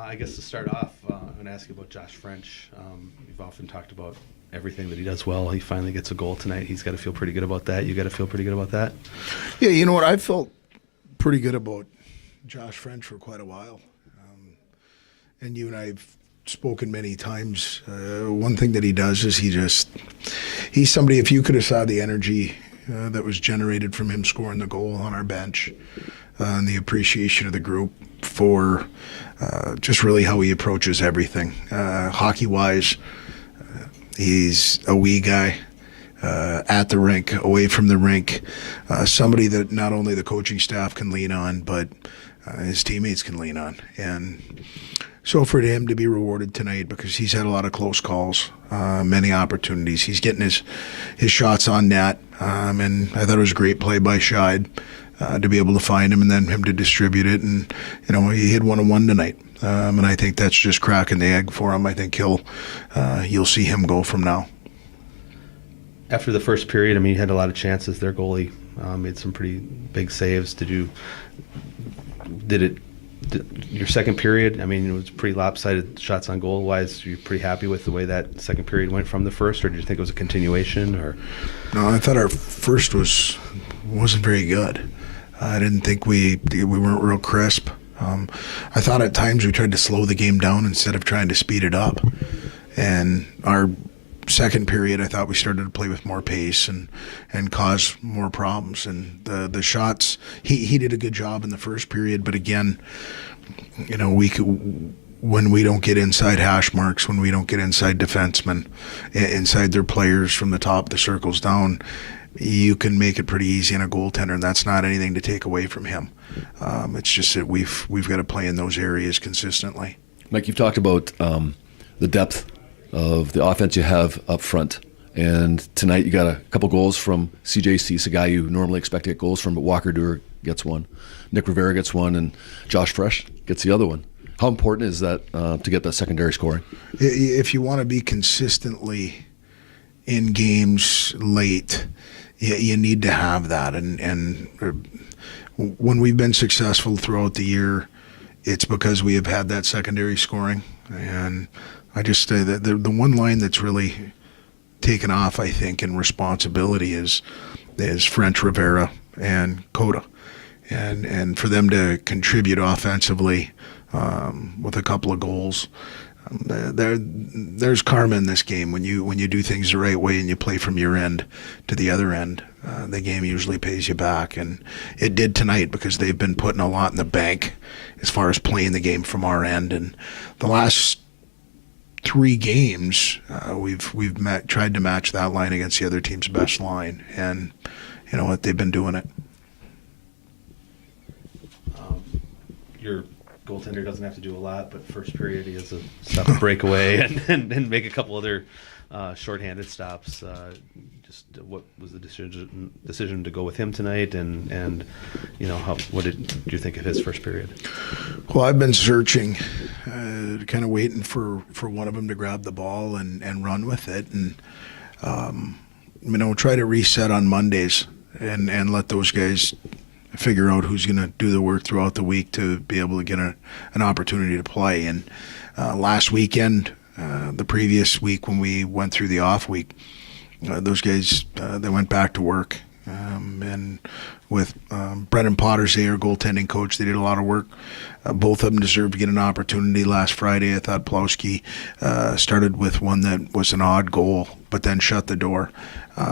I guess to start off, I'm going to ask you about Josh French. You've often talked about everything that he does well. He finally gets a goal tonight. He's got to feel pretty good about that. You got to feel pretty good about that. Yeah, you know what? I felt pretty good about Josh French for quite a while. And you and I have spoken many times. One thing that he does is he's somebody, if you could have saw the energy that was generated from him scoring the goal on our bench and the appreciation of the group for just really how he approaches everything. Hockey-wise, he's a wee guy at the rink, away from the rink, somebody that not only the coaching staff can lean on, but his teammates can lean on. And so for him to be rewarded tonight, because he's had a lot of close calls, many opportunities. He's getting his shots on net, and I thought it was a great play by Scheid to be able to find him and then him to distribute it. And, you know, he hit 1-on-1 tonight. And I think that's just cracking the egg for him. I think you'll see him go from now. After the first period, I mean, you had a lot of chances. Their goalie made some pretty big saves. Your second period, I mean, it was pretty lopsided shots on goal wise. You're pretty happy with the way that second period went from the first, or did you think it was a continuation? Or no, I thought our first wasn't very good. I didn't think we weren't real crisp. I thought at times we tried to slow the game down instead of trying to speed it up. And our second period, I thought we started to play with more pace and cause more problems. And the shots, he did a good job in the first period, but again, you know, when we don't get inside hash marks, when we don't get inside defensemen, inside their players from the top of the circles down, you can make it pretty easy on a goaltender, and that's not anything to take away from him. It's just that we've got to play in those areas consistently. Mike, you've talked about the depth of the offense you have up front. And tonight you got a couple goals from CJ Cease, a guy you normally expect to get goals from, but Walker Duehr gets one. Nick Rivera gets one, and Josh Fresh gets the other one. How important is that to get that secondary scoring? If you want to be consistently in games late, you need to have that. And when we've been successful throughout the year, it's because we have had that secondary scoring. And I just say that the one line that's really taken off, I think, in responsibility is French, Rivera, and Coda. And for them to contribute offensively with a couple of goals, there's karma in this game. When you do things the right way and you play from your end to the other end, the game usually pays you back. And it did tonight because they've been putting a lot in the bank as far as playing the game from our end. And the last 3 games, we've tried to match that line against the other team's best line, and you know what, they've been doing it. Your goaltender doesn't have to do a lot, but first period he has to stop a breakaway and make a couple other shorthanded stops. Just what was the decision to go with him tonight, and you know, what did you think of his first period? Well, I've been searching, kind of waiting for one of them to grab the ball and run with it, and you know, try to reset on Mondays and let those guys figure out who's going to do the work throughout the week to be able to get an opportunity to play. And last weekend, the previous week when we went through the off week, those guys, they went back to work. And with Brendan Pottersay, our goaltending coach, they did a lot of work. Both of them deserved to get an opportunity last Friday. I thought Plowski started with one that was an odd goal, but then shut the door.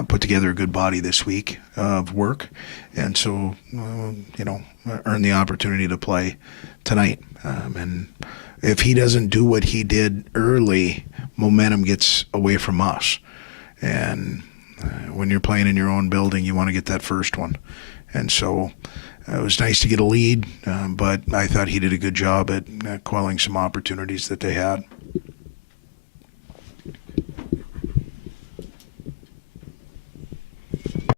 Put together a good body this week of work, and so you know, earned the opportunity to play tonight. And if he doesn't do what he did early, momentum gets away from us. And when you're playing in your own building, you want to get that first one. And so it was nice to get a lead, but I thought he did a good job at quelling some opportunities that they had.